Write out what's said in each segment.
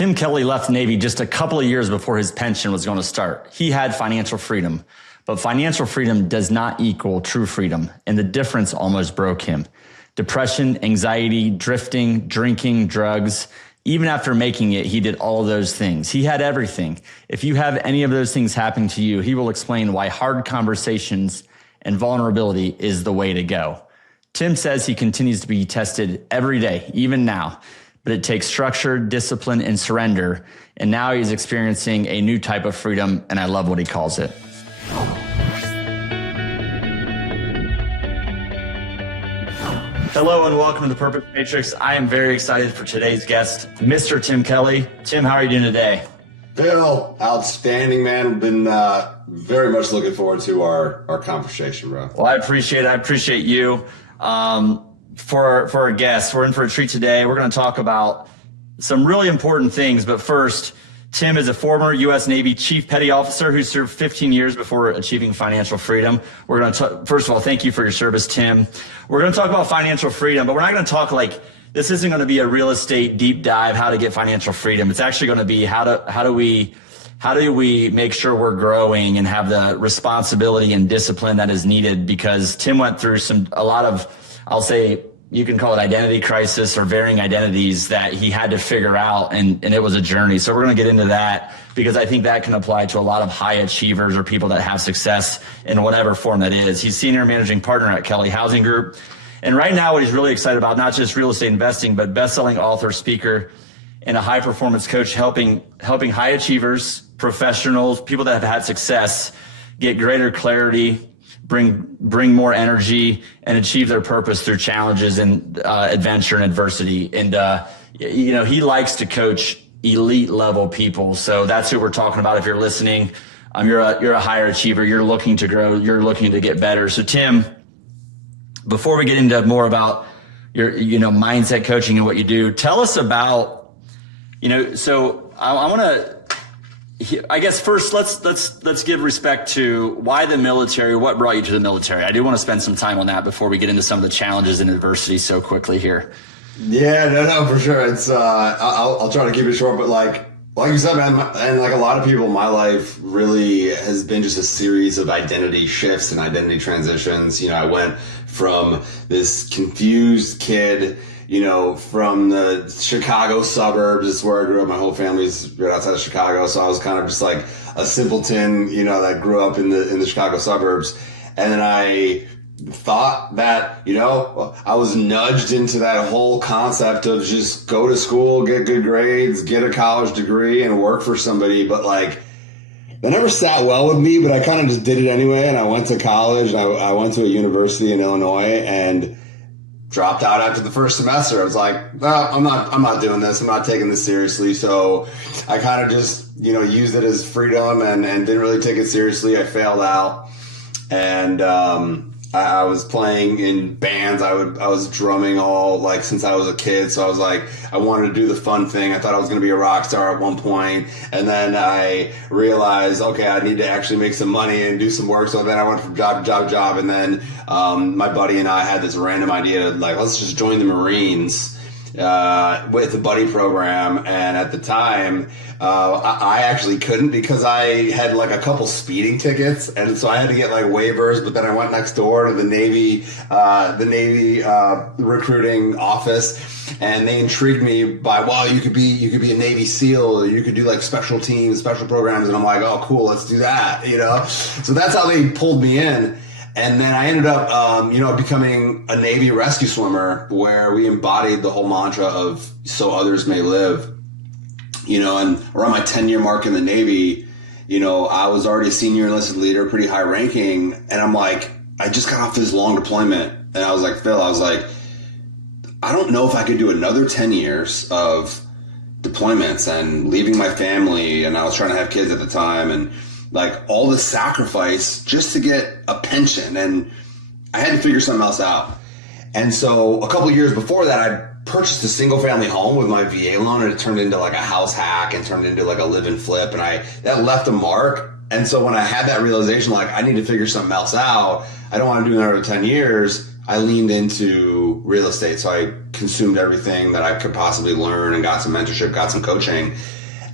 Tim Kelly left the Navy just a couple of years before his pension was going to start. He had financial freedom, but financial freedom does not equal true freedom, and the difference almost broke him. Depression, anxiety, drifting, drinking, drugs. Even after making it, he did all those things. He had everything. If you have any of those things happening to you, he will explain why hard conversations and vulnerability is the way to go. Tim says he continues to be tested every day, even now. But it takes structure, discipline, and surrender. And now he's experiencing a new type of freedom, and I love what he calls it. Hello and welcome to the Purpose Matrix. I am very excited for today's guest, Mr. Tim Kelly. Tim, how are you doing today? Phil, outstanding, man. Been very much looking forward to our conversation, bro. Well, I appreciate you. For our guests, we're in for a treat today. We're going to talk about some really important things. But first, Tim is a former U.S. Navy Chief Petty Officer who served 15 years before achieving financial freedom. We're going to first of all, thank you for your service, Tim. We're going to talk about financial freedom, but we're not going to talk like this isn't going to be a real estate deep dive, how to get financial freedom. It's actually going to be how do we make sure we're growing and have the responsibility and discipline that is needed, because Tim went through a lot of, I'll say, you can call it identity crisis or varying identities that he had to figure out. And it was a journey. So we're going to get into that because I think that can apply to a lot of high achievers or people that have success in whatever form that is. He's senior managing partner at Kelly Housing Group. And right now what he's really excited about, not just real estate investing, but best-selling author, speaker, and a high performance coach, helping high achievers, professionals, people that have had success get greater clarity, bring more energy, and achieve their purpose through challenges and adventure and adversity. And he likes to coach elite level people. So that's who we're talking about. If you're listening, you're a higher achiever. You're looking to grow. You're looking to get better. So Tim, before we get into more about your mindset coaching and what you do, tell us about So I want to. I guess first let's give respect to why the military. What brought you to the military? I do want to spend some time on that before we get into some of the challenges and adversity so quickly here. Yeah, no, for sure. It's I'll try to keep it short, but like you said, man, and like a lot of people, my life really has been just a series of identity shifts and identity transitions. I went from this confused kid, from the Chicago suburbs. It's where I grew up. My whole family's right outside of Chicago. So I was kind of just like a simpleton, that grew up in the Chicago suburbs. And then I thought that, I was nudged into that whole concept of just go to school, get good grades, get a college degree, and work for somebody. But like, that never sat well with me, but I kind of just did it anyway. And I went to college. I went to a university in Illinois and dropped out after the first semester. I was like, well, I'm not doing this. I'm not taking this seriously. So I kind of just, used it as freedom and didn't really take it seriously. I failed out. And, I was playing in bands. I was drumming since I was a kid. So I was like, I wanted to do the fun thing. I thought I was going to be a rock star at one point. And then I realized, okay, I need to actually make some money and do some work. So then I went from job to job. And then, my buddy and I had this random idea to let's just join the Marines, with the buddy program. And at the time, I actually couldn't because I had like a couple speeding tickets. And so I had to get like waivers, but then I went next door to the Navy recruiting office, and they intrigued me by, wow, you could be a Navy SEAL, or you could do like special teams, special programs. And I'm like, oh, cool, let's do that. So that's how they pulled me in. And then I ended up, becoming a Navy rescue swimmer, where we embodied the whole mantra of so others may live, and around my 10-year mark in the Navy, I was already a senior enlisted leader, pretty high ranking. And I'm like, I just got off this long deployment. And I was like, Phil, I don't know if I could do another 10 years of deployments and leaving my family. And I was trying to have kids at the time, and like all the sacrifice just to get a pension. And I had to figure something else out. And so a couple of years before that, I purchased a single family home with my VA loan, and it turned into like a house hack and turned into like a live and flip. And that left a mark. And so when I had that realization, like I need to figure something else out, I don't want to do another 10 years. I leaned into real estate. So I consumed everything that I could possibly learn and got some mentorship, got some coaching.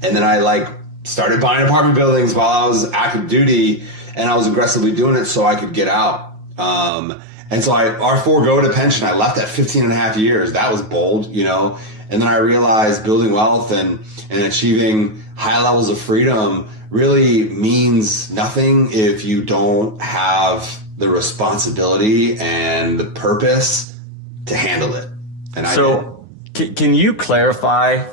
And then I like started buying apartment buildings while I was active duty, and I was aggressively doing it so I could get out. And so our forego to pension, I left at 15 and a half years. That was bold, you know. And then I realized building wealth and achieving high levels of freedom really means nothing if you don't have the responsibility and the purpose to handle it. And so can you clarify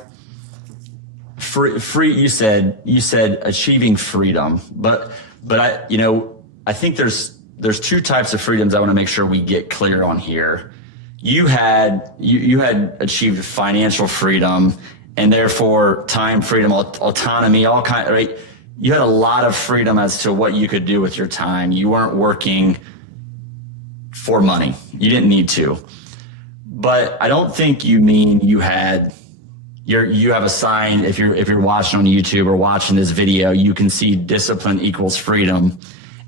free you said achieving freedom, but I think there's two types of freedoms I want to make sure we get clear on here. You had achieved financial freedom and therefore time freedom, autonomy, all kind, right? You had a lot of freedom as to what you could do with your time. You weren't working for money. You didn't need to. But I don't think you mean you have a sign. If you're watching on YouTube or watching this video, you can see discipline equals freedom.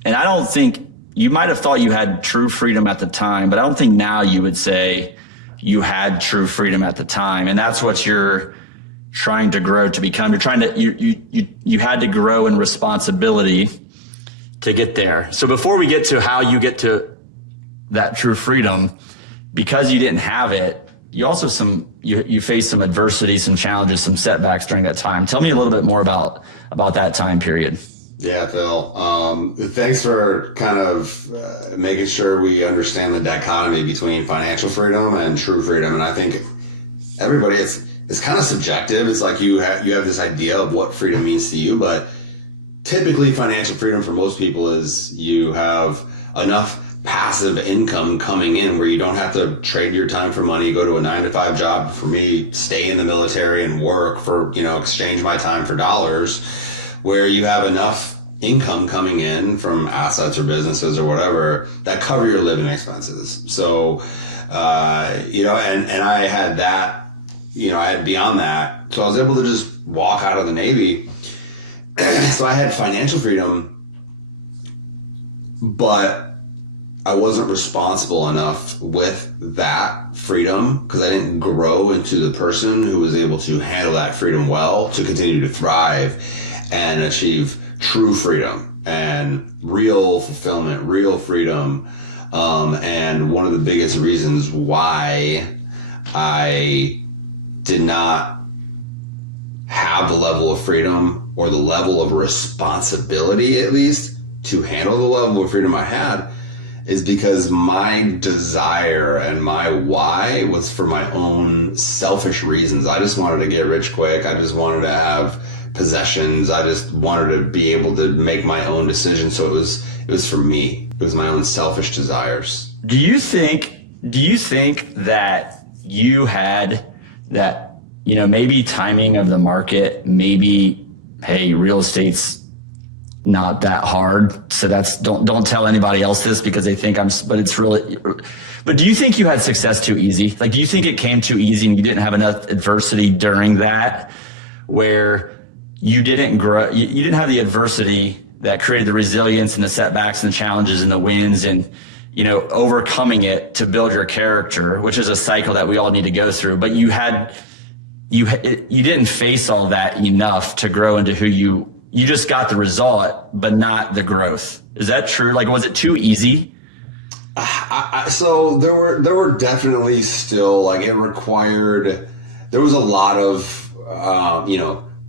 And I don't think you might have thought you had true freedom at the time, but I don't think now you would say you had true freedom at the time. And that's what you're trying to grow to become. You're trying to, you had to grow in responsibility to get there. So before we get to how you get to that true freedom, because you didn't have it, you also you faced some adversity, some challenges, some setbacks during that time. Tell me a little bit more about that time period. Yeah, Phil. Thanks for kind of making sure we understand the dichotomy between financial freedom and true freedom. And I think everybody, it's kind of subjective. It's like you have this idea of what freedom means to you, but typically financial freedom for most people is you have enough passive income coming in where you don't have to trade your time for money, go to a 9-to-5 job. For me, stay in the military and work for, exchange my time for dollars, where you have enough income coming in from assets or businesses or whatever that cover your living expenses. So, and I had that, I had beyond that. So I was able to just walk out of the Navy. So I had financial freedom, but I wasn't responsible enough with that freedom because I didn't grow into the person who was able to handle that freedom well to continue to thrive and achieve true freedom and real fulfillment, real freedom. And one of the biggest reasons why I did not have the level of freedom or the level of responsibility, at least, to handle the level of freedom I had is because my desire and my why was for my own selfish reasons. I just wanted to get rich quick. I just wanted to have possessions. I just wanted to be able to make my own decisions. So it was for me. It was my own selfish desires. Do you think that you had that, maybe timing of the market, maybe, hey, real estate's not that hard. So don't tell anybody else this because they think but do you think you had success too easy? Like, do you think it came too easy and you didn't have enough adversity during that where you didn't grow, you didn't have the adversity that created the resilience and the setbacks and the challenges and the wins and, overcoming it to build your character, which is a cycle that we all need to go through. But you didn't face all that enough to grow into who you just got the result, but not the growth. Is that true? Like, was it too easy? So there were definitely still, like, there was a lot of,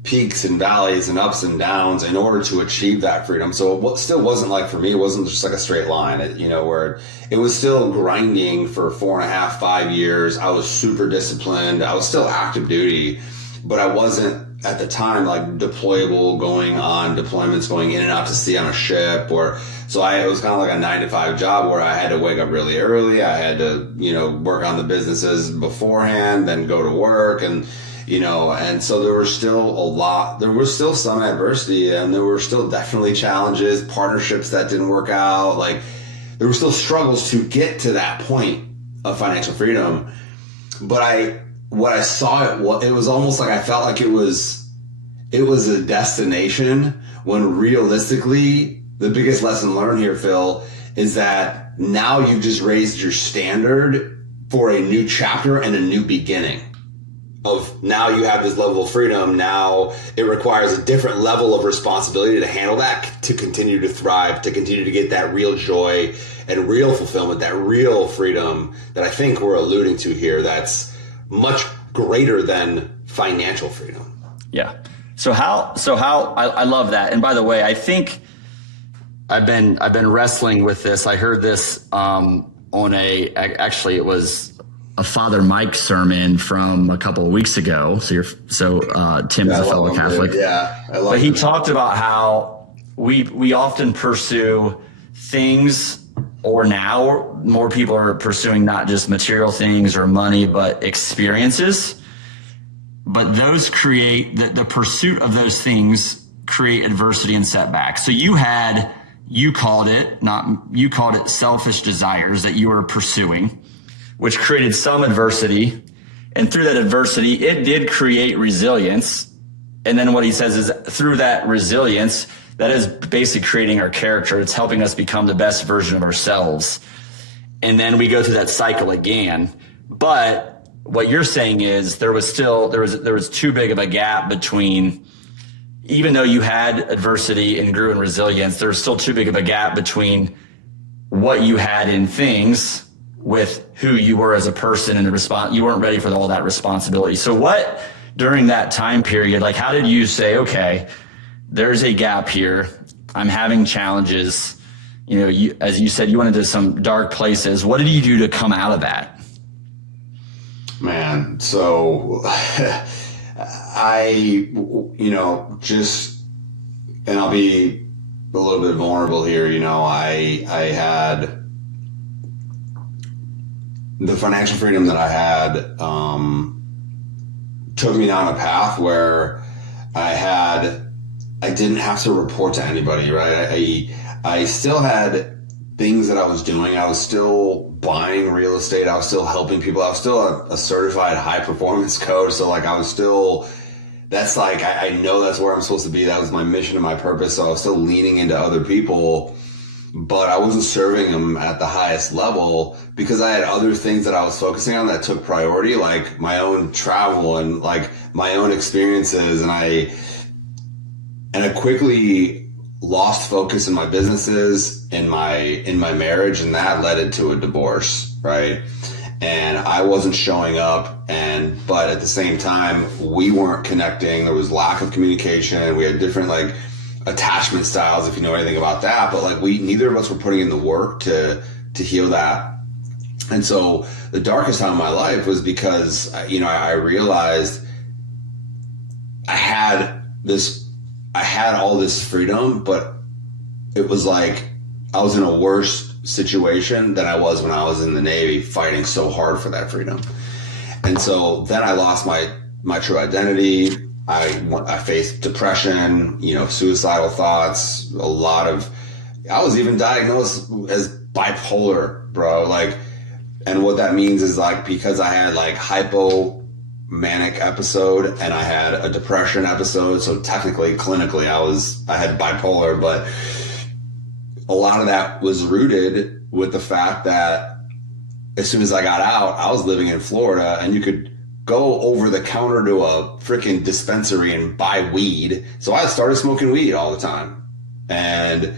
peaks and valleys and ups and downs in order to achieve that freedom. So it still wasn't like, for me, it wasn't just like a straight line, where it was still grinding for 4.5, 5 years. I was super disciplined. I was still active duty, but I wasn't at the time like deployable, going on deployments, going in and out to sea on a ship, so it was kind of like a 9-to-5 job where I had to wake up really early. I had to, work on the businesses beforehand, then go to work and so there was still some adversity and there were still definitely challenges, partnerships that didn't work out. Like, there were still struggles to get to that point of financial freedom. But what I saw, it was almost like I felt like it was a destination when realistically the biggest lesson learned here, Phil, is that now you've just raised your standard for a new chapter and a new beginning. Of now you have this level of freedom. Now it requires a different level of responsibility to handle that, to continue to thrive, to continue to get that real joy and real fulfillment, that real freedom that I think we're alluding to here. That's much greater than financial freedom. Yeah. So how I love that. And by the way, I think I've been wrestling with this. I heard this actually it was a Father Mike sermon from a couple of weeks ago. Tim is a fellow Catholic. Yeah, I love But he it. talked about how we often pursue things, or now more people are pursuing not just material things or money, but experiences. But those create the pursuit of those things create adversity and setbacks. So you called it selfish desires that you were pursuing, which created some adversity. And through that adversity, it did create resilience. And then what he says is through that resilience, that is basically creating our character. It's helping us become the best version of ourselves. And then we go through that cycle again. But what you're saying is there was too big of a gap between, even though you had adversity and grew in resilience, there was still too big of a gap between what you had in things with who you were as a person, and you weren't ready for all that responsibility. So what, during that time period, like how did you say, okay, there's a gap here, I'm having challenges, as you said, you went into some dark places. What did you do to come out of that? Man, so and I'll be a little bit vulnerable here, I had the financial freedom that I had took me down a path where I didn't have to report to anybody, right? I still had things that I was doing. I was still buying real estate. I was still helping people. I was still a certified high performance coach. So like I was still, that's like, I know that's where I'm supposed to be. That was my mission and my purpose. So I was still leaning into other people, but I wasn't serving them at the highest level because I had other things that I was focusing on that took priority, like my own travel and like my own experiences. And I quickly lost focus in my businesses, in my marriage, and that led into a divorce, right? And I wasn't showing up, but at the same time, we weren't connecting. There was lack of communication. We had different like attachment styles, if you know anything about that, but like neither of us were putting in the work to heal that. And so the darkest time of my life was because, I realized I had all this freedom, but it was like I was in a worse situation than I was when I was in the Navy fighting so hard for that freedom. And so then I lost my true identity. I faced depression, suicidal thoughts, I was even diagnosed as bipolar, bro. And what that means is because I had hypomanic episode and I had a depression episode. So technically, clinically, I had bipolar, but a lot of that was rooted with the fact that as soon as I got out, I was living in Florida and you could go over the counter to a freaking dispensary and buy weed. So I started smoking weed all the time. And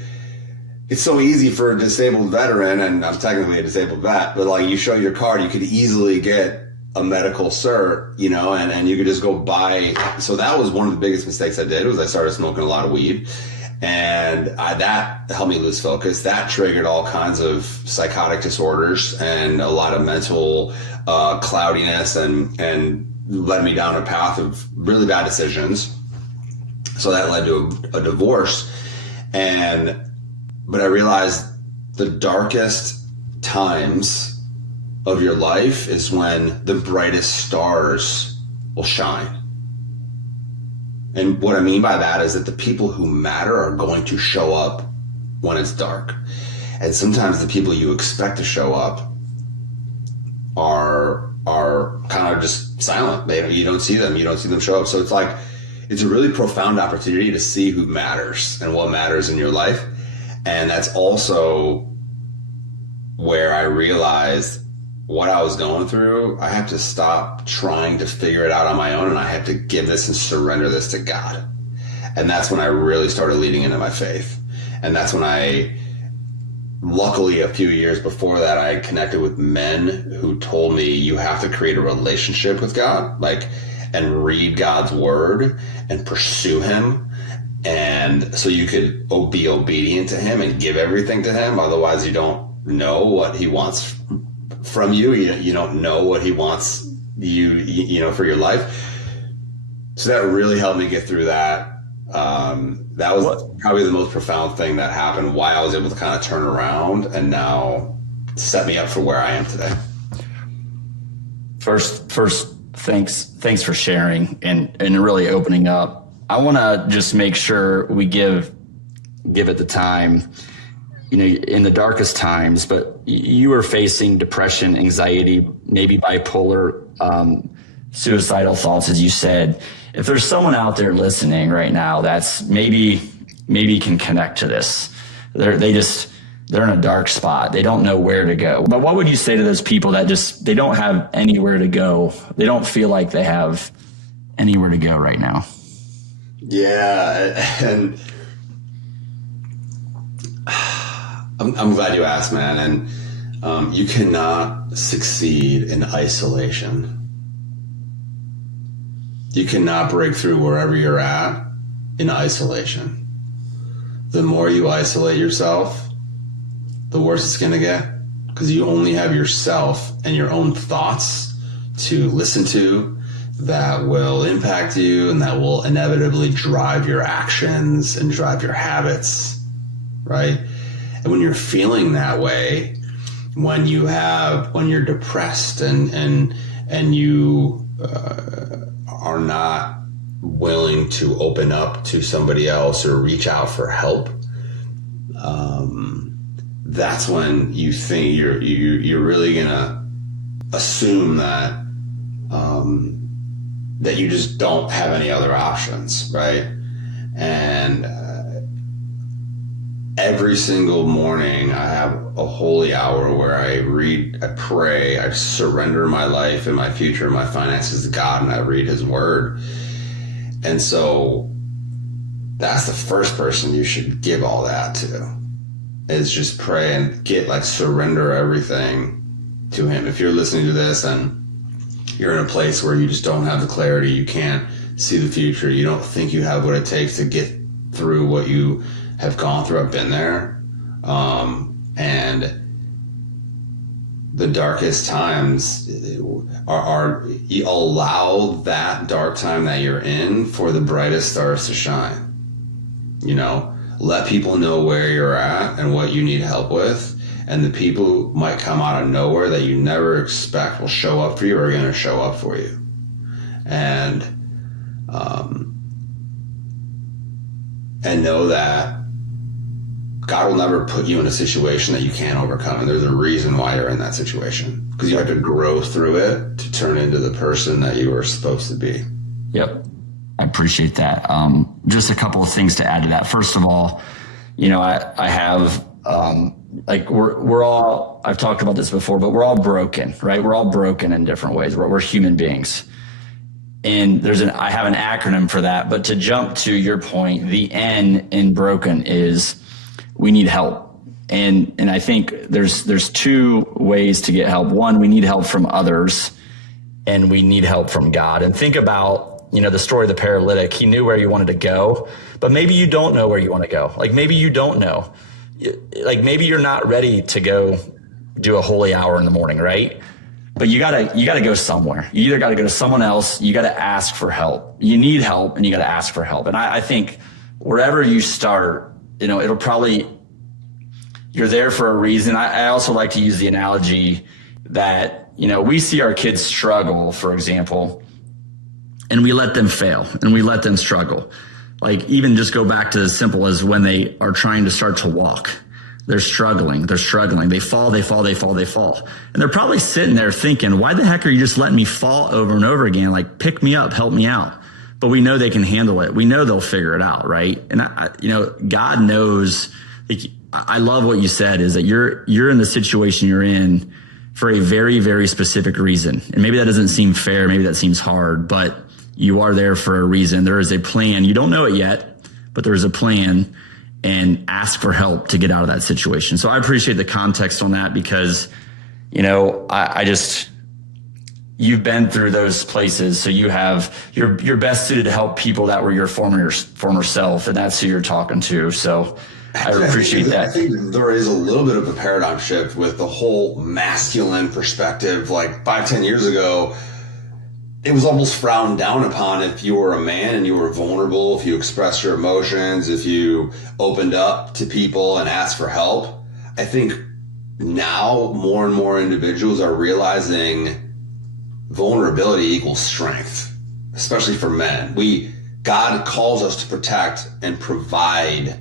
it's so easy for a disabled veteran, and I'm technically a disabled vet, but you show your card, you could easily get a medical cert, and you could just go buy. So that was one of the biggest mistakes I did, was I started smoking a lot of weed. And that helped me lose focus. That triggered all kinds of psychotic disorders and a lot of mental cloudiness and led me down a path of really bad decisions. So that led to a divorce. But I realized the darkest times of your life is when the brightest stars will shine. And what I mean by that is that the people who matter are going to show up when it's dark. And sometimes the people you expect to show up are kind of just silent. You don't see them. You don't see them show up. So it's a really profound opportunity to see who matters and what matters in your life. And that's also where I realized what I was going through, I have to stop trying to figure it out on my own, and I have to give this and surrender this to God. And that's when I really started leading into my faith. And that's when luckily a few years before that, I connected with men who told me you have to create a relationship with God, and read God's word and pursue him. And so you could be obedient to him and give everything to him. Otherwise you don't know what he wants from you. You don't know what he wants for your life. So that really helped me get through that. That was probably the most profound thing that happened, why I was able to kind of turn around and now set me up for where I am today. First, thanks for sharing and really opening up. I want to just make sure we give it the time, in the darkest times, but you were facing depression, anxiety, maybe bipolar, suicidal thoughts, as you said. If there's someone out there listening right now that's maybe can connect to this, they're in a dark spot. They don't know where to go. But what would you say to those people that they don't have anywhere to go? They don't feel like they have anywhere to go right now. Yeah. And I'm glad you asked, man. And you cannot succeed in isolation. You cannot break through wherever you're at in isolation. The more you isolate yourself, the worse it's going to get, because you only have yourself and your own thoughts to listen to that will impact you and that will inevitably drive your actions and drive your habits, right? And when you're feeling that way, when you're depressed and you are not willing to open up to somebody else or reach out for help, that's when you think you're really gonna assume that that you just don't have any other options, right? And every single morning I have a holy hour where I read, I pray, I surrender my life and my future and my finances to God, and I read his word. And so that's the first person you should give all that to, is just pray and surrender everything to him. If you're listening to this and you're in a place where you just don't have the clarity, you can't see the future, you don't think you have what it takes to get through what you have gone through. I've been there. And the darkest times are you allow that dark time that you're in for the brightest stars to shine. Let people know where you're at and what you need help with. And the people who might come out of nowhere that you never expect will show up for you are going to show up for you. And know that God will never put you in a situation that you can't overcome. And there's a reason why you're in that situation, because you have to grow through it to turn into the person that you were supposed to be. Yep. I appreciate that. Just a couple of things to add to that. First of all, I have, we're all, I've talked about this before, but we're all broken, right? We're all broken in different ways. We're human beings. And I have an acronym for that, but to jump to your point, the N in broken is we need help. And I think there's two ways to get help. One, we need help from others, and we need help from God. And think about, the story of the paralytic. He knew where you wanted to go, but maybe you don't know where you want to go. Maybe you don't know. Maybe you're not ready to go do a holy hour in the morning, right? But you gotta go somewhere. You either gotta go to someone else, you gotta ask for help. You need help and you gotta ask for help. And I think wherever you start, it'll probably, you're there for a reason. I also like to use the analogy that, we see our kids struggle, for example, and we let them fail and we let them struggle. Even just go back to as simple as when they are trying to start to walk. They're struggling. They fall. And they're probably sitting there thinking, why the heck are you just letting me fall over and over again? Pick me up, help me out. But we know they can handle it. We know they'll figure it out, right? And God knows, I love what you said is that you're in the situation you're in for a very, very specific reason. And maybe that doesn't seem fair. Maybe that seems hard, but you are there for a reason. There is a plan. You don't know it yet, but there is a plan, and ask for help to get out of that situation. So I appreciate the context on that because, I just, you've been through those places. So you're best suited to help people that were your former self. And that's who you're talking to. So I appreciate that. I think there is a little bit of a paradigm shift with the whole masculine perspective. Like 5-10 years ago, it was almost frowned down upon if you were a man and you were vulnerable, if you expressed your emotions, if you opened up to people and asked for help. I think now more and more individuals are realizing vulnerability equals strength, especially for men. God calls us to protect and provide,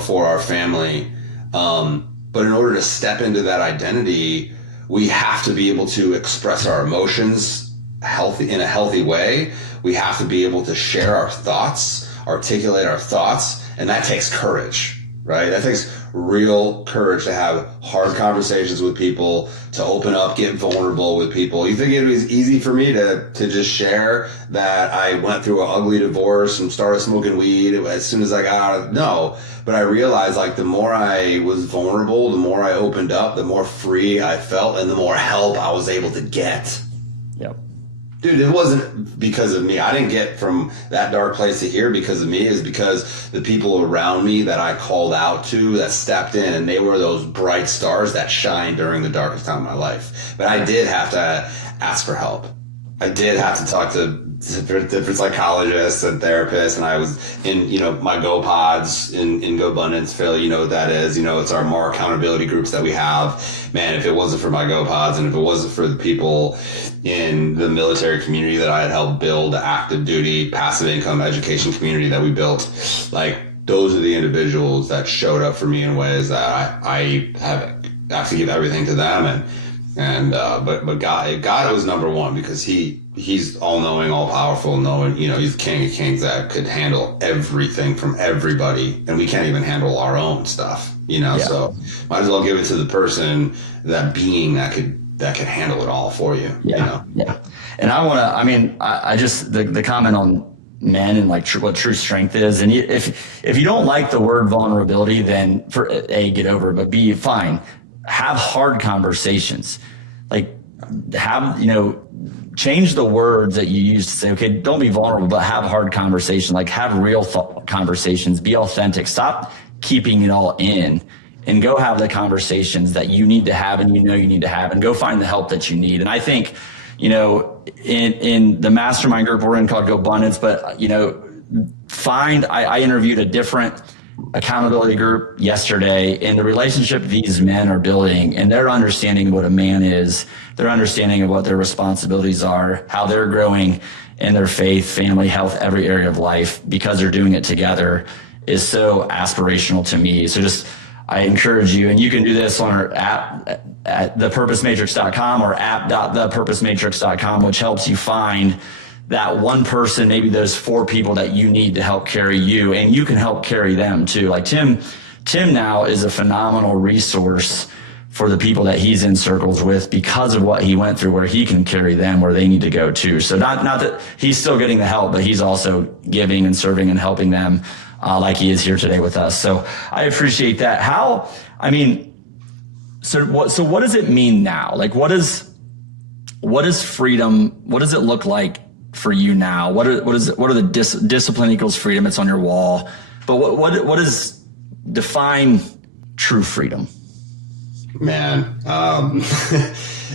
for our family. But in order to step into that identity, we have to be able to express our emotions in a healthy way. We have to be able to share our thoughts, articulate our thoughts, and that takes courage, right? That takes real courage to have hard conversations with people, to open up, get vulnerable with people. You think it was easy for me to just share that I went through an ugly divorce and started smoking weed as soon as I got out of? No. But I realized the more I was vulnerable, the more I opened up, the more free I felt, and the more help I was able to get. Yep. Dude, it wasn't because of me. I didn't get from that dark place to here because of me. It's because the people around me that I called out to, that stepped in, and they were those bright stars that shined during the darkest time of my life. But I did have to ask for help. I did have to talk to different psychologists and therapists, and I was in, my Go Pods in Go Abundance. Phil, you know what that is. It's our more accountability groups that we have. Man, if it wasn't for my Go Pods and if it wasn't for the people in the military community that I had helped build, the active duty, passive income education community that we built, those are the individuals that showed up for me in ways that I have to give everything to them. But God was number one because he's all knowing, all powerful, knowing, he's the King of Kings that could handle everything from everybody, and we can't even handle our own stuff, so might as well give it to the person, that being that could handle it all for you. Yeah. And I just the comment on men and what true strength is, and if you don't like the word vulnerability, then for A, get over it, but B, fine. Have hard conversations, change the words that you use to say, okay, don't be vulnerable, but have hard conversation, have real conversations, be authentic, stop keeping it all in, and go have the conversations that you need to have and you need to have, and go find the help that you need. And I think, in the mastermind group we're in called Go Abundance, but, I interviewed a different accountability group yesterday, and the relationship these men are building and their understanding of what a man is, their understanding of what their responsibilities are, how they're growing in their faith, family, health, every area of life, because they're doing it together, is so aspirational to me. So I encourage you, and you can do this on our app at thepurposematrix.com or app.thepurposematrix.com, which helps you find that one person, maybe those 4 people that you need to help carry you, and you can help carry them too. Tim now is a phenomenal resource for the people that he's in circles with because of what he went through, where he can carry them where they need to go too. So not that he's still getting the help, but he's also giving and serving and helping them like he is here today with us. So I appreciate that. So what does it mean now? What is freedom? What does it look like for you now? What are the discipline equals freedom? It's on your wall. But what is define true freedom? Man.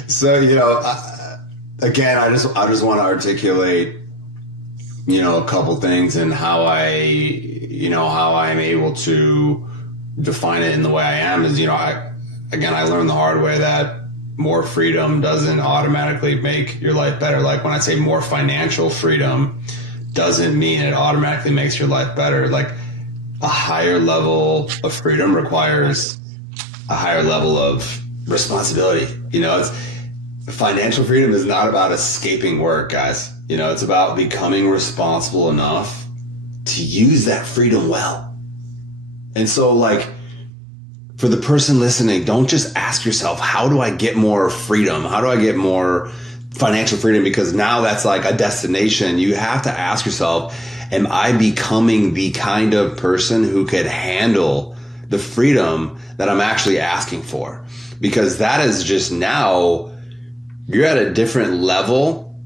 So, again, I just want to articulate, a couple things and how I'm able to define it in the way I am is, I learned the hard way that more freedom doesn't automatically make your life better. When I say more financial freedom doesn't mean it automatically makes your life better. A higher level of freedom requires a higher level of responsibility. Financial freedom is not about escaping work, guys. It's about becoming responsible enough to use that freedom well. And so for the person listening, don't just ask yourself, how do I get more freedom? How do I get more financial freedom? Because now that's like a destination. You have to ask yourself, am I becoming the kind of person who could handle the freedom that I'm actually asking for? Because that is just, now you're at a different level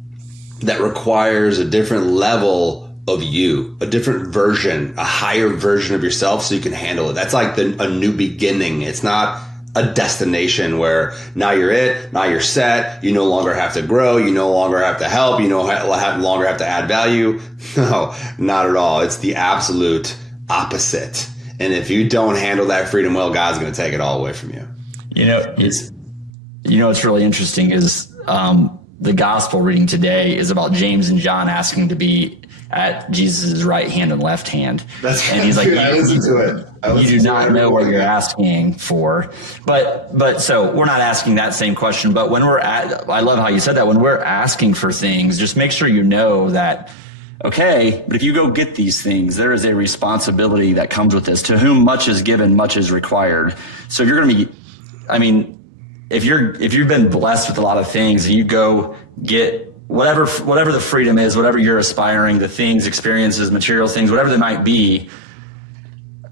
that requires a different level of you, a different version, a higher version of yourself, so you can handle it. That's like a new beginning. It's not a destination where now you're set, you no longer have to grow, you no longer have to help, you no longer have to add value. No, not at all. It's the absolute opposite. And if you don't handle that freedom well, God's going to take it all away from you. What's really interesting is the gospel reading today is about James and John asking to be at Jesus' right hand and left hand. And he's like, I listened to it. You do not know what you're asking for. But so we're not asking that same question. But when I love how you said that, when we're asking for things, just make sure you know that, okay, but if you go get these things, there is a responsibility that comes with this. To whom much is given, much is required. So if you're going to be, if you've been blessed with a lot of things and you go get whatever the freedom is, whatever you're aspiring, the things, experiences, material things, whatever they might be.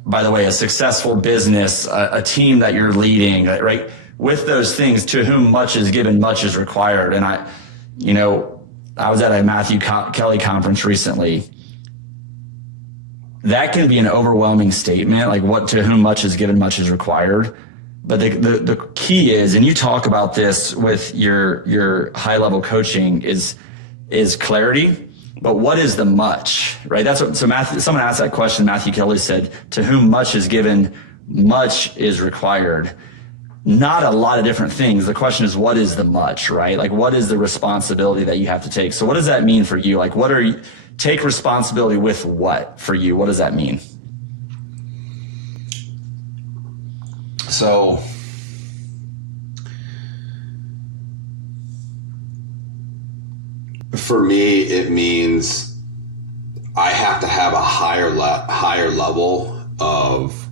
By the way, a successful business, a team that you're leading, right? With those things, to whom much is given, much is required. And I was at a Matthew Kelly conference recently. That can be an overwhelming statement, like to whom much is given, much is required. But the key is, and you talk about this with your high level coaching, is clarity. But what is the much, right? That's what. So someone asked that question. Matthew Kelly said, "To whom much is given, much is required." Not a lot of different things. The question is, what is the much, right? Like, what is the responsibility that you have to take? So, what does that mean for you? Like, take responsibility with what for you? What does that mean? So, for me, it means I have to have a higher level of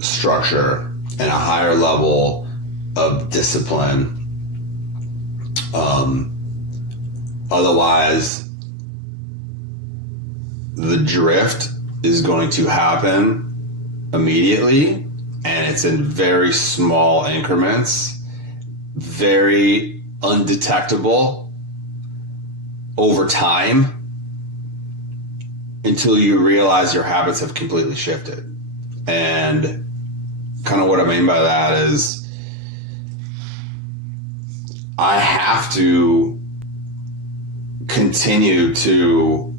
structure and a higher level of discipline. Otherwise, the drift is going to happen immediately. And it's in very small increments, very undetectable over time, until you realize your habits have completely shifted. And kind of what I mean by that is I have to continue to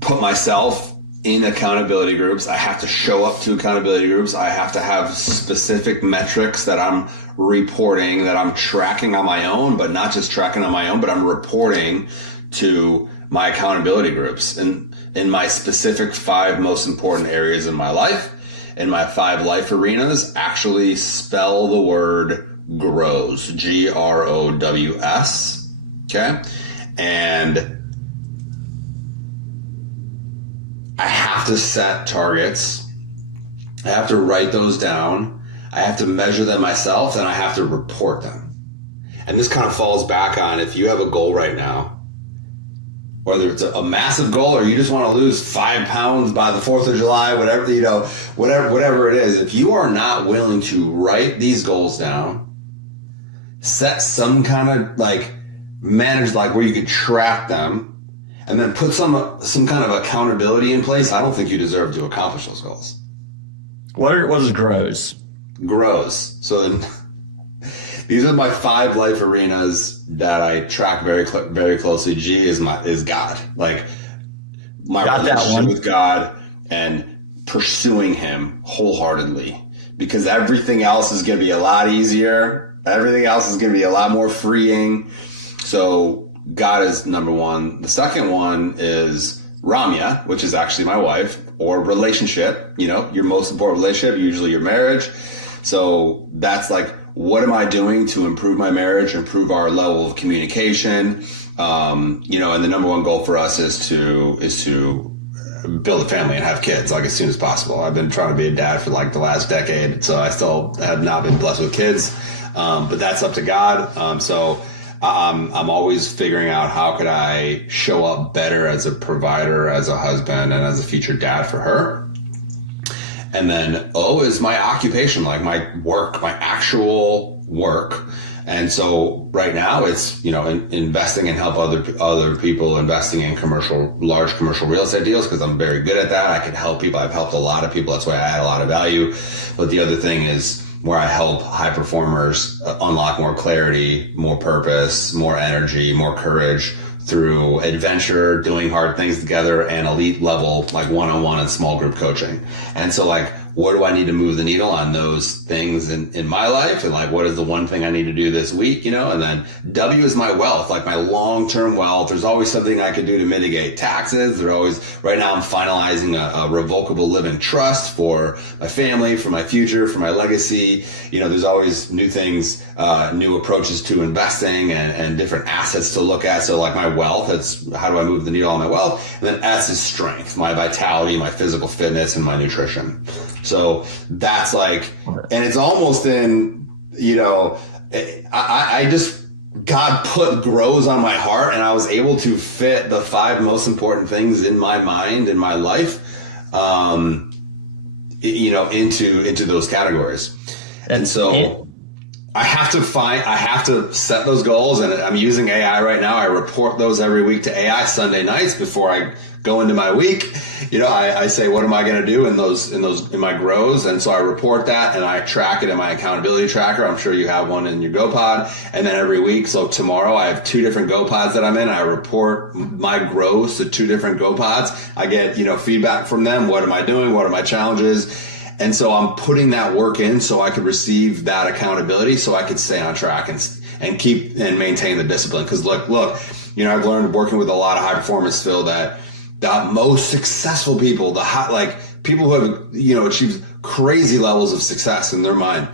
put myself in accountability groups. I have to show up to accountability groups. I have to have specific metrics that I'm reporting, that I'm tracking on my own, but not just tracking on my own, but I'm reporting to my accountability groups and in my specific 5 most important areas in my life. And my 5 life arenas actually spell the word grows, GROWS. Okay. And I have to set targets. I have to write those down. I have to measure them myself, and I have to report them. And this kind of falls back on, if you have a goal right now, whether it's a massive goal or you just want to lose 5 pounds by the 4th of July, whatever it is, if you are not willing to write these goals down, set some kind of manage where you can track them, and then put some kind of accountability in place, I don't think you deserve to accomplish those goals. What is grows? Grows. So then, these are my 5 life arenas that I track very closely. G is God, my relationship with God and pursuing Him wholeheartedly, because everything else is going to be a lot easier. Everything else is going to be a lot more freeing. So God is number 1. The second one is Ramya, which is actually my wife, or relationship. Your most important relationship, usually your marriage. So that's what am I doing to improve my marriage, improve our level of communication? And the number 1 goal for us is to build a family and have kids like as soon as possible. I've been trying to be a dad for like the last decade, so I still have not been blessed with kids, but that's up to God. So I'm always figuring out how could I show up better as a provider, as a husband, and as a future dad for her. And then O is my occupation, like my work, my actual work. And so right now it's, investing and help other people, investing in large commercial real estate deals, because I'm very good at that. I can help people. I've helped a lot of people. That's why I add a lot of value. But the other thing is where I help high performers unlock more clarity, more purpose, more energy, more courage through adventure, doing hard things together, and elite level, like one-on-one and small group coaching. And so like, what do I need to move the needle on those things in my life? And like, what is the one thing I need to do this week, And then W is my wealth, like my long-term wealth. There's always something I could do to mitigate taxes. Right now I'm finalizing a revocable living trust for my family, for my future, for my legacy. There's always new things, new approaches to investing and different assets to look at. So like my wealth, it's how do I move the needle on my wealth? And then S is strength, my vitality, my physical fitness, and my nutrition. So that's like, and it's almost in, I just, God put grows on my heart, and I was able to fit the 5 most important things in my mind, in my life, into those categories. And so I have to set those goals, and I'm using AI right now. I report those every week to AI Sunday nights before I go into my week. I say, what am I going to do in my grows? And so I report that, and I track it in my accountability tracker. I'm sure you have one in your GoPod. And then every week, so tomorrow I have 2 different GoPods that I'm in. I report my grows to 2 different GoPods. I get, feedback from them. What am I doing? What are my challenges? And so I'm putting that work in so I could receive that accountability, so I could stay on track and keep and maintain the discipline. Because look, I've learned working with a lot of high performance, Phil, that the most successful people, people who have, achieved crazy levels of success in their mind,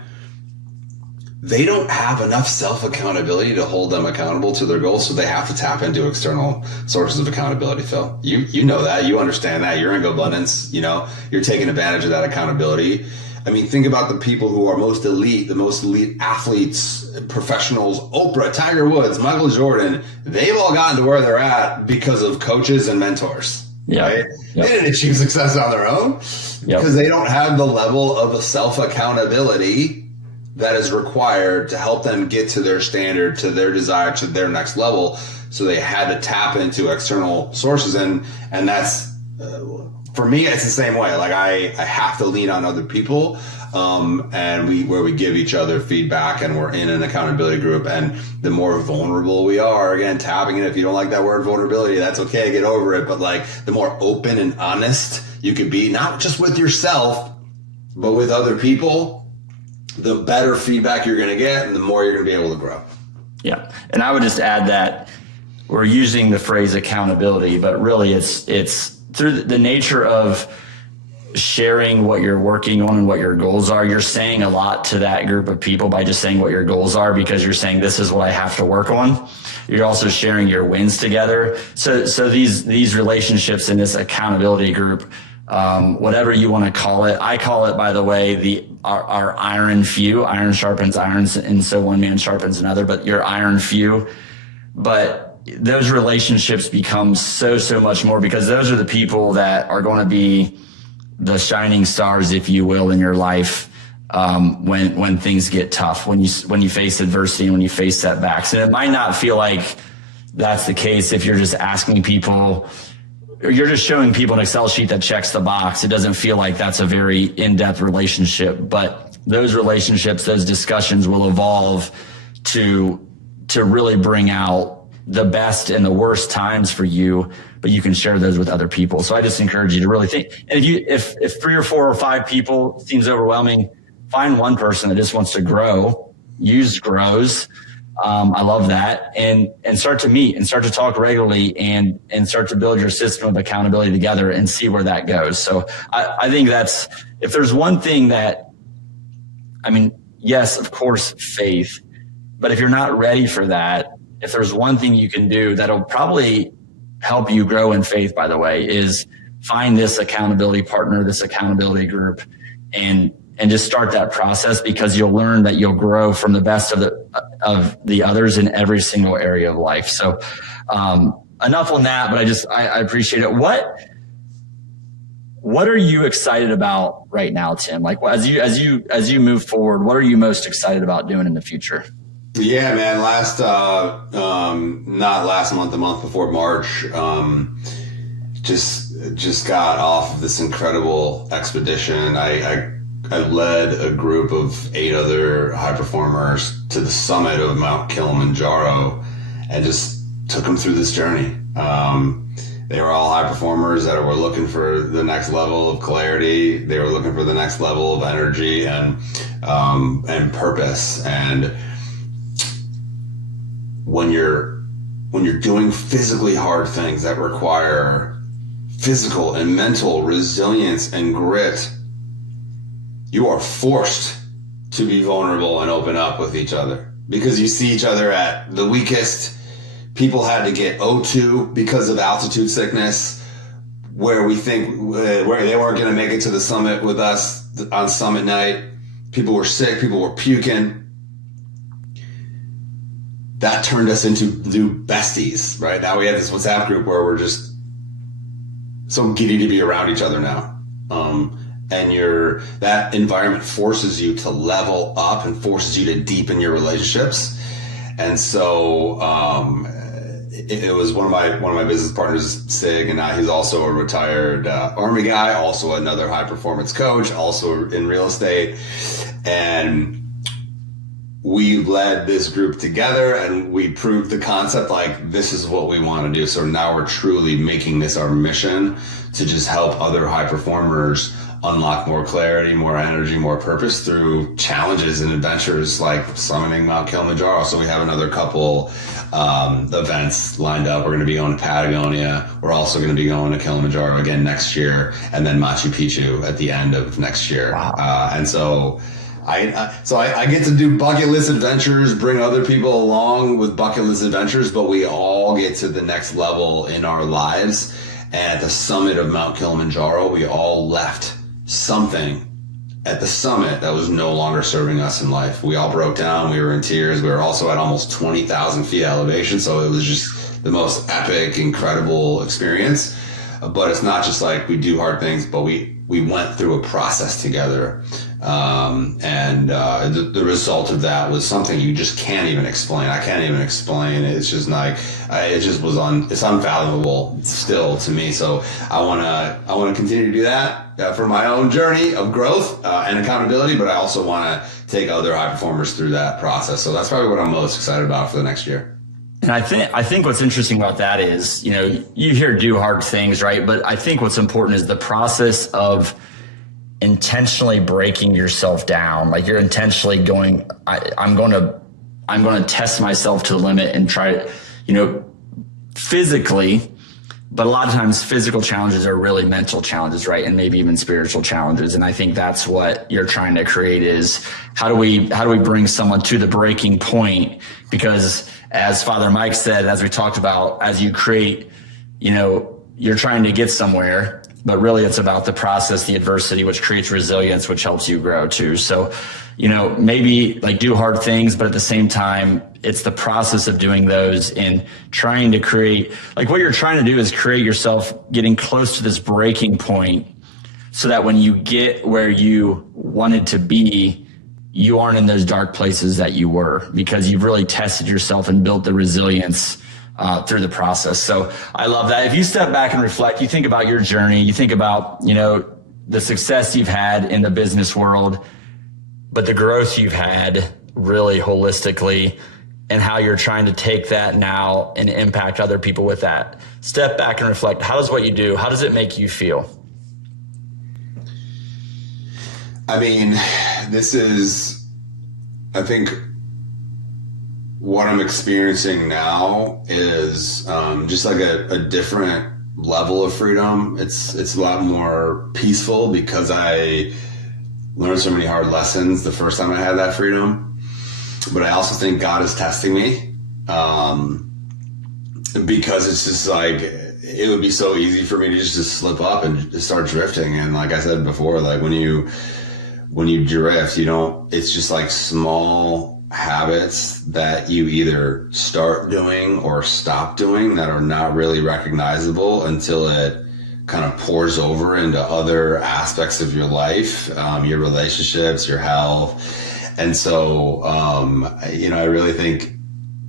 they don't have enough self-accountability to hold them accountable to their goals. So they have to tap into external sources of accountability, Phil. You know that, you understand that, you're in abundance, you're taking advantage of that accountability. I mean, think about the people who are most elite, the most elite athletes, professionals, Oprah, Tiger Woods, Michael Jordan. They've all gotten to where they're at because of coaches and mentors. Yeah. Right? Yep. They didn't achieve success on their own because they don't have the level of self-accountability that is required to help them get to their standard, to their desire, to their next level. So they had to tap into external sources. And that's, for me, it's the same way. Like I have to lean on other people, where we give each other feedback, and we're in an accountability group. And the more vulnerable we are, again, tapping it. If you don't like that word vulnerability, that's okay. Get over it. But like the more open and honest you could be, not just with yourself, but with other people, the better feedback you're going to get, and the more you're going to be able to grow. Yeah. And I would just add that we're using the phrase accountability, but really it's through the nature of sharing what you're working on and what your goals are. You're saying a lot to that group of people by just saying what your goals are, because you're saying, this is what I have to work on. You're also sharing your wins together. So these relationships in this accountability group, whatever you want to call it. I call it, by the way, our iron few. Iron sharpens iron, and so one man sharpens another, but your iron few. But those relationships become so much more, because those are the people that are going to be the shining stars, if you will, in your life when things get tough, when you face adversity and when you face setbacks. And it might not feel like that's the case if you're just asking people, or you're just showing people an Excel sheet that checks the box. It doesn't feel like that's a very in-depth relationship, but those relationships, those discussions will evolve to really bring out the best and the worst times for you, but you can share those with other people. So I just encourage you to really think. And if 3 or 4 or 5 people seems overwhelming, find one person that just wants to grow, use grows. I love that. And start to meet and start to talk regularly and start to build your system of accountability together and see where that goes. So I think that's, if there's one thing that, I mean, yes, of course, faith, but if you're not ready for that, if there's one thing you can do that'll probably help you grow in faith, by the way, is find this accountability partner, this accountability group, and just start that process, because you'll learn that you'll grow from the best of the others in every single area of life. So enough on that, but I appreciate it. What are you excited about right now, Tim? Like, as you move forward, what are you most excited about doing in the future? Yeah, man. Not last month, the month before March, just got off of this incredible expedition. I led a group of 8 other high performers to the summit of Mount Kilimanjaro and just took them through this journey. They were all high performers that were looking for the next level of clarity. They were looking for the next level of energy and purpose. And when you're doing physically hard things that require physical and mental resilience and grit, you are forced to be vulnerable and open up with each other, because you see each other at the weakest. People had to get O2 because of altitude sickness, where they weren't going to make it to the summit with us on summit night. People were sick. People were puking. That turned us into new besties, right? Now we have this WhatsApp group where we're just so giddy to be around each other now. And that environment forces you to level up and forces you to deepen your relationships. And so, it was one of my business partners, Sig, and he's also a retired Army guy, also another high performance coach, also in real estate. And we led this group together and we proved the concept, like, this is what we want to do. So now we're truly making this our mission to just help other high performers unlock more clarity, more energy, more purpose through challenges and adventures like summiting Mount Kilimanjaro. So we have another couple events lined up. We're going to be going to Patagonia. We're also going to be going to Kilimanjaro again next year, and then Machu Picchu at the end of next year. Wow. And so I get to do bucket list adventures, bring other people along with bucket list adventures, but we all get to the next level in our lives. And at the summit of Mount Kilimanjaro, we all left something at the summit that was no longer serving us in life. We all broke down. We were in tears. We were also at almost 20,000 feet elevation. So it was just the most epic, incredible experience. But it's not just like we do hard things, but we went through a process together. The result of that was something you just can't even explain. I can't even explain it. It's just like, it's unfathomable still to me. So I want to continue to do that for my own journey of growth and accountability, but I also want to take other high performers through that process. So that's probably what I'm most excited about for the next year. And I think what's interesting about that is, you hear do hard things, right? But I think what's important is the process of intentionally breaking yourself down. Like, you're intentionally going, I'm going to test myself to the limit and try, physically, but a lot of times physical challenges are really mental challenges, right? And maybe even spiritual challenges. And I think that's what you're trying to create is how do we bring someone to the breaking point? Because as Father Mike said, as we talked about, as you create, you're trying to get somewhere, but really it's about the process, the adversity, which creates resilience, which helps you grow too. So, maybe like do hard things, but at the same time, it's the process of doing those and trying to create, like what you're trying to do is create yourself getting close to this breaking point so that when you get where you wanted to be, you aren't in those dark places that you were, because you've really tested yourself and built the resilience through the process. So I love that. If you step back and reflect, you think about your journey, you think about, the success you've had in the business world, but the growth you've had really holistically, and how you're trying to take that now and impact other people with that. Step back and reflect. How does what you do, how does it make you feel? I mean, this is, I think what I'm experiencing now is just like a different level of freedom. It's a lot more peaceful because I learned so many hard lessons the first time I had that freedom. But I also think God is testing me because it's just like, it would be so easy for me to just slip up and just start drifting. And like I said before, like when you drift, it's just like small habits that you either start doing or stop doing that are not really recognizable until it kind of pours over into other aspects of your life, your relationships, your health. And so, I really think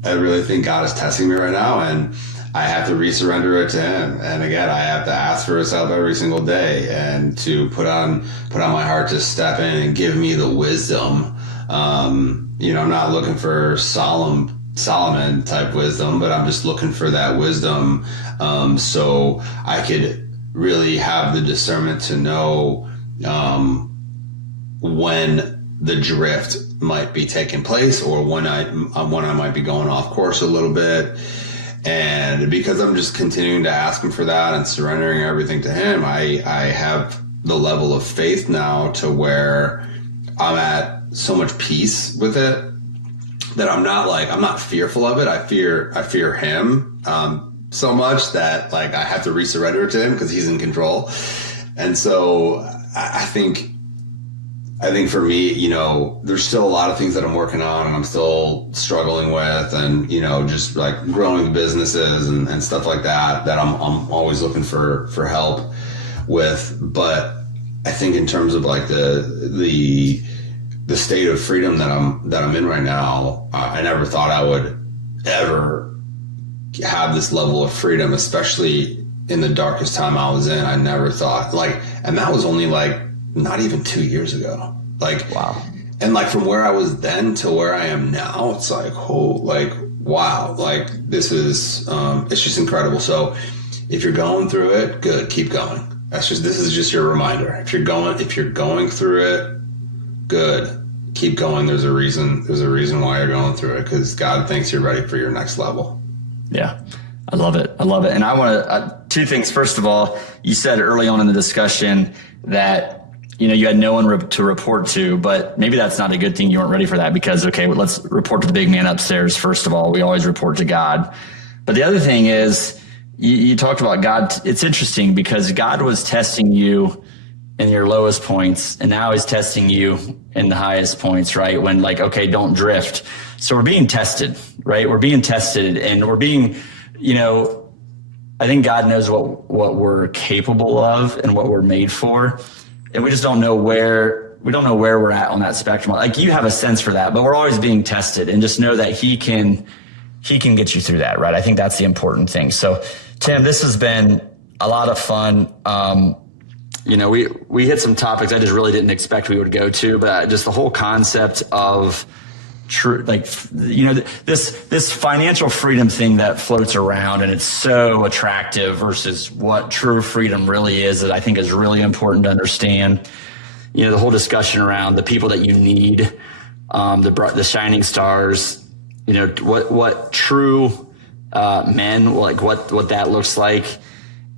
God is testing me right now, and I have to resurrender it to Him. And again, I have to ask for His help every single day, and to put on my heart to step in and give me the wisdom. I'm not looking for Solomon type wisdom, but I'm just looking for that wisdom, so I could really have the discernment to know when the drift might be taking place, or when I might be going off course a little bit. And because I'm just continuing to ask Him for that and surrendering everything to Him, I have the level of faith now to where I'm at so much peace with it that I'm not fearful of it. I fear Him so much that like I have to resurrender it to Him because He's in control. And so I think for me, there's still a lot of things that I'm working on and I'm still struggling with, and, just like growing the businesses and stuff like that I'm always looking for help with. But I think in terms of like the state of freedom that I'm in right now, I never thought I would ever have this level of freedom, especially in the darkest time I was in. I never thought and that was only like not even 2 years ago. Wow. And like from where I was then to where I am now, it's like, wow, like this is, it's just incredible. So if you're going through it, good, keep going. This is just your reminder. If you're going through it, good, keep going. There's a reason why you're going through it, because God thinks you're ready for your next level. Yeah. I love it. And I want to, two things. First of all, you said early on in the discussion that, you had no one to report to, but maybe that's not a good thing. You weren't ready for that because, okay, well, let's report to the big man upstairs. First of all, we always report to God. But the other thing is you talked about God. It's interesting because God was testing you in your lowest points, and now He's testing you in the highest points, right? When like, okay, don't drift. So we're being tested, right? We're being tested, and we're being, I think God knows what we're capable of and what we're made for. And we just don't know where we're at on that spectrum. Like you have a sense for that, but we're always being tested, and just know that He can get you through that, right? I think that's the important thing. So Tim, this has been a lot of fun. We hit some topics I just really didn't expect we would go to, but just the whole concept of true, this financial freedom thing that floats around, and it's so attractive versus what true freedom really is, that I think is really important to understand. The whole discussion around the people that you need, the shining stars, what true men, like what that looks like.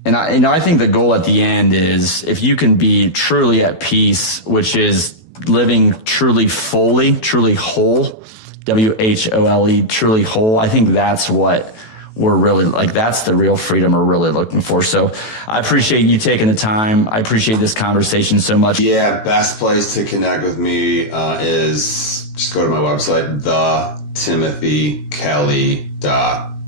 And I think the goal at the end is if you can be truly at peace, which is living truly fully, truly whole, WHOLE, truly whole. I think that's what we're really like. That's the real freedom we're really looking for. So I appreciate you taking the time. I appreciate this conversation so much. Yeah, best place to connect with me is just go to my website, thetimothykelly.com.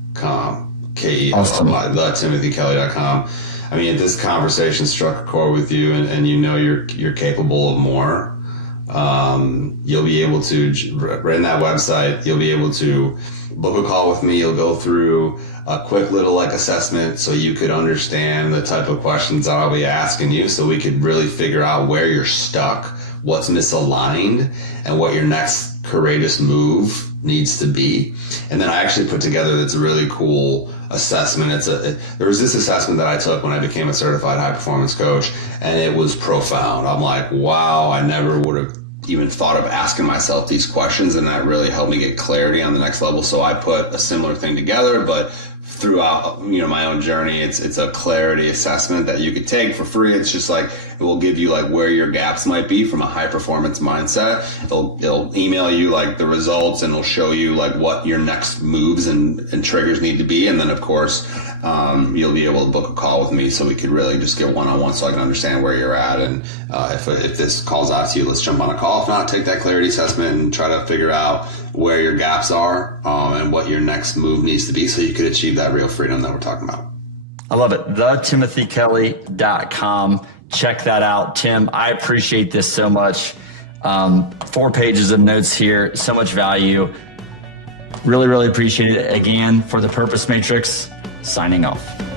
Awesome. thetimothykelly.com. I mean, this conversation struck a chord with you, and you're capable of more. You'll be able to, right in that website, you'll be able to book a call with me. You'll go through a quick little assessment so you could understand the type of questions that I'll be asking you, so we could really figure out where you're stuck, what's misaligned, and what your next courageous move needs to be. And then I actually put together this really cool assessment. There was this assessment that I took when I became a certified high performance coach, and it was profound. I'm like, wow, I never would have even thought of asking myself these questions, and that really helped me get clarity on the next level. So I put a similar thing together, but throughout my own journey, it's a clarity assessment that you could take for free. It's just it will give you where your gaps might be from a high performance mindset. It'll email you the results, and it'll show you what your next moves and triggers need to be. And then of course you'll be able to book a call with me so we could really just get one-on-one so I can understand where you're at. And if this calls out to you, let's jump on a call. If not, take that clarity assessment and try to figure out where your gaps are and what your next move needs to be so you could achieve that real freedom that we're talking about. I love it. TheTimothyKelly.com. Check that out. Tim, I appreciate this so much. 4 pages of notes here, so much value. Really, really appreciate it. Again, for the Purpose Matrix, signing off.